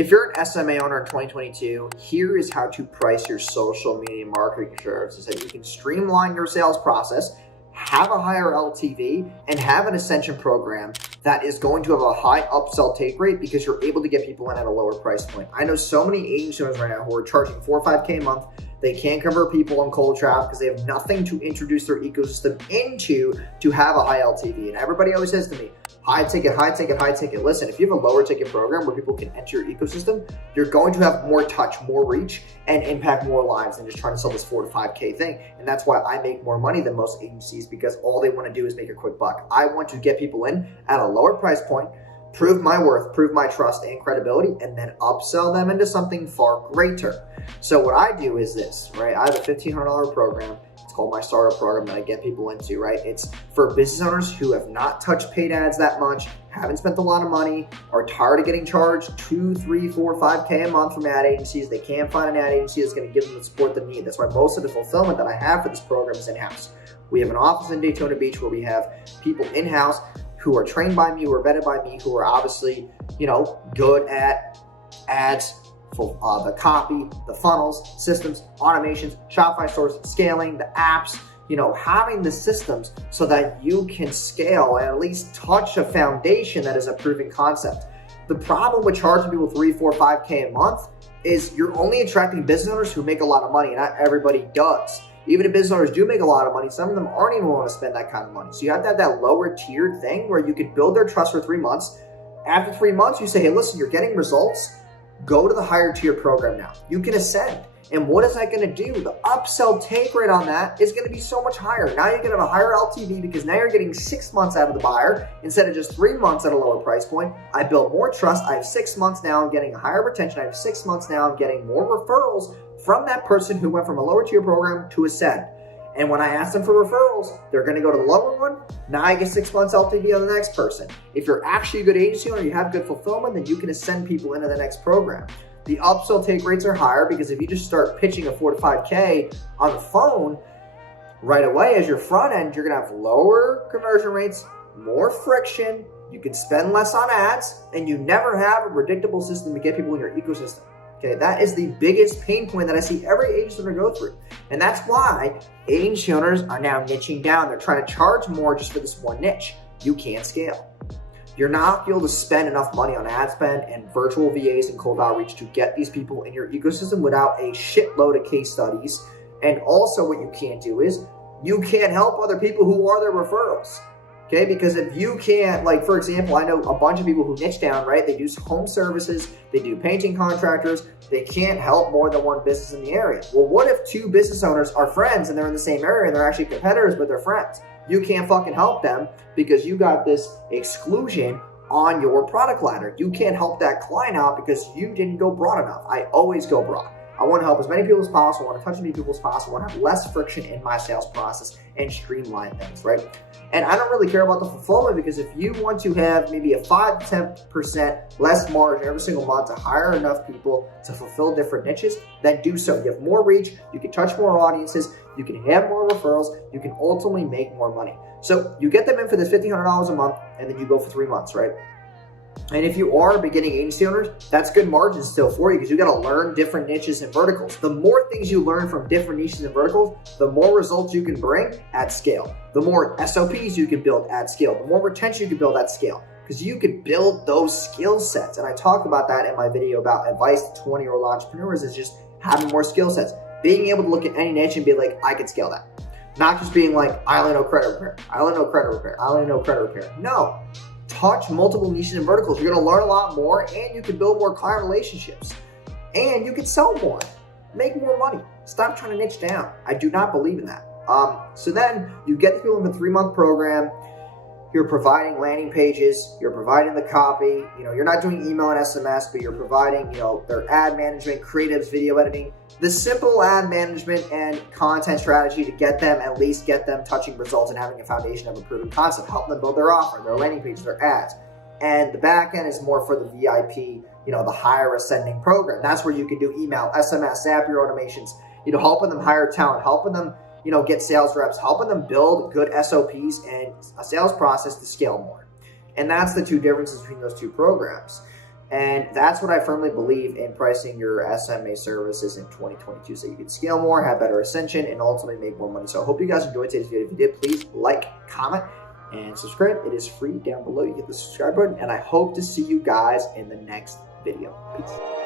If you're an SMA owner in 2022, here is how to price your social media marketing services so that you can streamline your sales process, have a higher LTV, and have an ascension program that is going to have a high upsell take rate because you're able to get people in at a lower price point. I know so many agency owners right now who are charging $4 or $5K a month. They can't convert people on cold traffic because they have nothing to introduce their ecosystem into to have a high LTV. And everybody always says to me, high ticket, high ticket, high ticket. Listen, if you have a lower ticket program where people can enter your ecosystem, you're going to have more touch, more reach, and impact more lives than just trying to sell this $4 to $5K thing. And that's why I make more money than most agencies, because all they want to do is make a quick buck. I want to get people in at a lower price point, prove my worth, prove my trust and credibility, and then upsell them into something far greater. So what I do is this, right? I have a $1,500 program. It's called my startup program that I get people into, right? It's for business owners who have not touched paid ads that much, haven't spent a lot of money, are tired of getting charged $2, $3, $4, $5K a month from ad agencies. They can't find an ad agency that's going to give them the support they need. That's why most of the fulfillment that I have for this program is in-house. We have an office in Daytona Beach where we have people in-house who are trained by me, who are vetted by me, who are obviously, good at ads, the copy, the funnels, systems, automations, Shopify stores, scaling, the apps, having the systems so that you can scale and at least touch a foundation that is a proven concept. The problem with charging people $3, $4, $5K a month is you're only attracting business owners who make a lot of money, and not everybody does. Even if business owners do make a lot of money, some of them aren't even willing to spend that kind of money. So you have to have that lower tiered thing where you can build their trust for 3 months. After 3 months, you say, hey, listen, you're getting results. Go to the higher tier program now. You can ascend. And what is that going to do? The upsell take rate on that is going to be so much higher. Now you're going to have a higher LTV because now you're getting 6 months out of the buyer instead of just 3 months at a lower price point. I built more trust. I have 6 months now. I'm getting a higher retention. I have 6 months now. I'm getting more referrals from that person who went from a lower tier program to ascend. And when I ask them for referrals, they're going to go to the lower one. Now I get 6 months LTV on the next person. If you're actually a good agency owner, you have good fulfillment, then you can ascend people into the next program. The upsell take rates are higher because if you just start pitching a $4 to $5K on the phone right away as your front end, you're going to have lower conversion rates, more friction. You can spend less on ads, and you never have a predictable system to get people in your ecosystem. Okay, that is the biggest pain point that I see every agency owner go through. And that's why agency owners are now niching down. They're trying to charge more just for this one niche. You can't scale. You're not able to spend enough money on ad spend and virtual VAs and cold outreach to get these people in your ecosystem without a shitload of case studies. And also what you can't do is you can't help other people who are their referrals. Okay, because if you can't, like for example, I know a bunch of people who niche down, right? They do home services, they do painting contractors, they can't help more than one business in the area. Well, what if 2 business owners are friends and they're in the same area and they're actually competitors but they're friends? You can't fucking help them because you got this exclusion on your product ladder. You can't help that client out because you didn't go broad enough. I always go broad. I want to help as many people as possible. I want to touch as many people as possible. I want to have less friction in my sales process and streamline things, right? And I don't really care about the fulfillment because if you want to have maybe a 5 to 10% less margin every single month to hire enough people to fulfill different niches, then do so. You have more reach, you can touch more audiences, you can have more referrals, you can ultimately make more money. So you get them in for this $1,500 a month and then you go for 3 months, right? And if you are beginning agency owners, that's good margin still for you because you got to learn different niches and verticals. The more things you learn from different niches and verticals, the more results you can bring at scale. The more SOPs you can build at scale. The more retention you can build at scale because you can build those skill sets. And I talked about that in my video about advice to 20-year-old entrepreneurs is just having more skill sets. Being able to look at any niche and be like, I can scale that. Not just being like, I only know credit repair. I only know credit repair. I only know credit repair. No. Touch multiple niches and verticals. You're going to learn a lot more and you can build more client relationships and you can sell more, make more money. Stop trying to niche down. I do not believe in that. So then you get the people in the 3-month program. You're providing landing pages. You're providing the copy. You're not doing email and SMS, but you're providing, their ad management, creatives, video editing, the simple ad management and content strategy to get them touching results and having a foundation of a proven concept, helping them build their offer, their landing pages, their ads. And the back end is more for the VIP, the higher ascending program. That's where you can do email, SMS, Zapier automations, helping them hire talent, helping them, get sales reps, helping them build good SOPs and a sales process to scale more. And that's the 2 differences between those 2 programs. And that's what I firmly believe in pricing your SMA services in 2022, so you can scale more, have better ascension, and ultimately make more money. So I hope you guys enjoyed today's video. If you did, please like, comment, and subscribe. It is free down below. You hit the subscribe button, and I hope to see you guys in the next video. Peace.